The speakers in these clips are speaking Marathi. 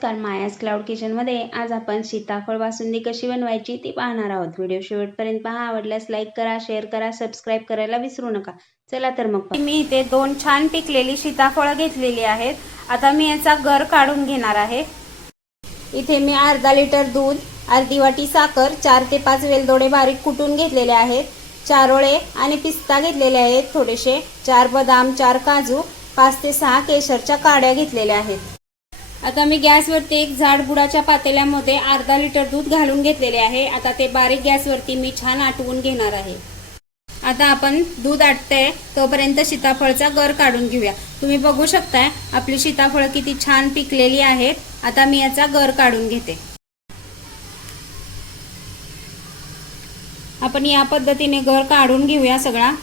नमस्कार, मायाज क्लाउड किचनमध्ये आज आपण सीताफळ बासुंदी कशी बनवायची ती पाहणार आहोत। व्हिडिओ शेवटपर्यंत पहा। आवडल्यास लाईक करा, शेअर करा, सबस्क्राइब करायला विसरू नका। चला तर मग मी इथे 2 छान पिकलेली सीताफळ घेतलेली आहेत। आता मी याचा गर काढून घेणार आहे। इथे मी अर्धा लिटर दूध, अर्धी वाटी साखर, 4 ते 5 वेलदोडे बारीक कुटून घेतलेले आहेत, चारोळे आणि पिस्ता घेतलेले आहेत थोडेसे, 4 बदाम, 4 काजू, 5 ते 6 केशरच्या काड्या घेतलेल्या आहेत। आता मी गॅसवरती एक जाड बुडाच्या पातेल्यामध्ये अर्धा लिटर दूध घालून घेतलेले आहे। आता ते बारीक गॅसवरती मी छान आटवून घेणार आहे। आता आपण दूध आटते तोपर्यंत सीताफळचा गर काढून घेऊया। तुम्ही बघू शकताय आपली सीताफळ किती छान पिकलेली आहेत। आता मी याचा गर काढून घेते। आपण या पद्धतीने गर काढून घेऊया सगळा।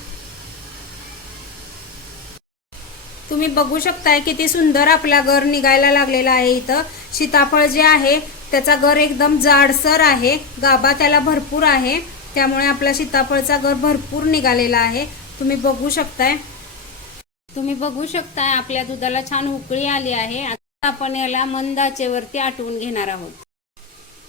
तुम्ही बघू शकताय किती सुंदर आपला गर निघायला लागलेला आहे। इथं सीताफळ जे आहे त्याचा गर एकदम जाडसर आहे, गाभा त्याला भरपूर आहे, त्यामुळे आपला सीताफळचा गर भरपूर निघालेला आहे। तुम्ही बघू शकताय आपल्या दुधाला छान उकळी आली आहे। आता आपण याला मंद आचेवरती आटवून घेणार आहोत।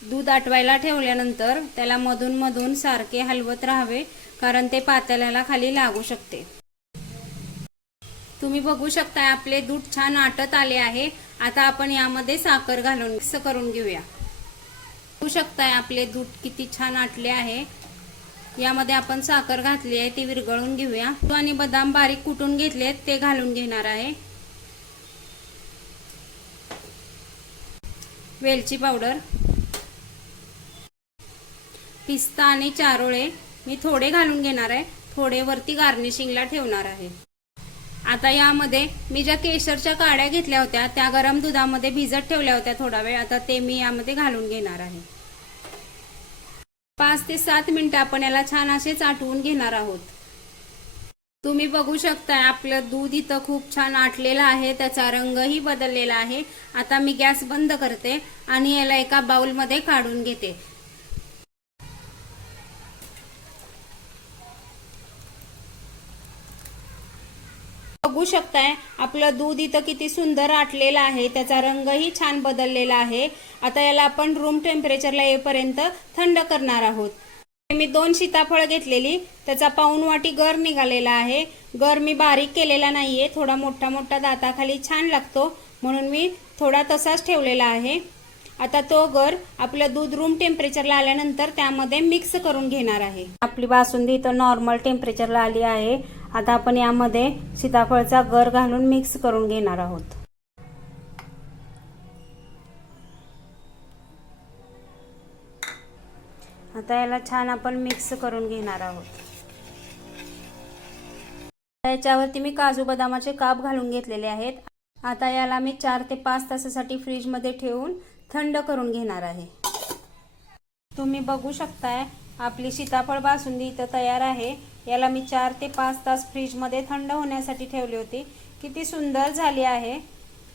दूध आटवायला ठेवल्यानंतर त्याला मधून मधून सारखे हलवत राहावे, कारण ते पातेल्याला खाली लागू शकते। तुम्ही बघू शकता आपले दूध छान आटत आले आहे। आता आपण यामध्ये साखर घालून मिक्स करून घेऊया। बघू शकताय आपले दूध किती छान आटले आहे। यामध्ये आपण साखर घातली आहे ती विरघळून घेऊया। आणि बदाम बारीक कुटून घेतलेत ते घालून घेणार आहे। वेलची पावडर, पिस्ता आणि चारोळे मी थोडे घालून घेणार आहे, थोडे वरती गार्निशिंगला ठेवणार आहे। आता यामध्ये मी ज्या केशरच्या काड्या घेतल्या होत्या त्या गरम दुधामध्ये भिजत ठेवल्या होत्या थोडा वेळ, आता ते मी यामध्ये घालून घेणार आहे। 5 ते 7 मिनिटं आपण याला छान असेच आटवून घेणार आहोत। तुम्ही बघू शकता आपलं दूध इथं खूप छान आटलेलं आहे, त्याचा रंगही बदललेला आहे। आता मी गॅस बंद करते आणि याला एका बाउलमध्ये काढून घेते। बघू शकताय आपलं दूध इथं किती सुंदर आटलेलं आहे, त्याचा रंगही छान बदललेला आहे। आता याला आपण रूम टेम्परेचरला येईपर्यंत थंड करणार आहोत। मी 2 सीताफळ घेतलेली, त्याचा पाऊण वाटी गर निघालेला आहे। गर मी बारीक केलेला नाहीये, थोडा मोठा मोठा दाताखाली छान लागतो म्हणून मी थोडा तसाच ठेवलेला आहे। आता तो गर आपलं दूध रूम टेम्परेचरला आल्यानंतर त्यामध्ये मिक्स करून घेणार आहे। आपली बासुंदी इथं नॉर्मल टेम्परेचरला आली आहे। आता आपण यामध्ये सीताफळचा गर घालून मिक्स करून घेणार आहोत। आता याला छान आपण मिक्स करून घेणार आहोत। याच्यावरती मी काजू बदामाचे काप घालून घेतलेले आहेत। आता याला मी 4 ते 5 तासासाठी फ्रीज मध्ये ठेवून थंड करून घेणार आहे। तुम्ही बघू शकताय आपली सीताफळ बासुंदी इथं तयार आहे। याला मी 4 ते 5 तास फ्रीज मध्ये थंड होण्यासाठी ठेवली होती। किती सुंदर झाली आहे।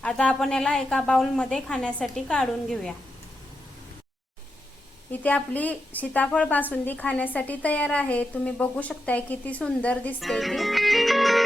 आता आपण याला एका बाउल मध्ये खाण्यासाठी काढून घेऊया। इथे आपली सीताफळ बासुंदी खाण्यासाठी तयार आहे। तुम्ही बघू शकताय किती सुंदर दिसते ती।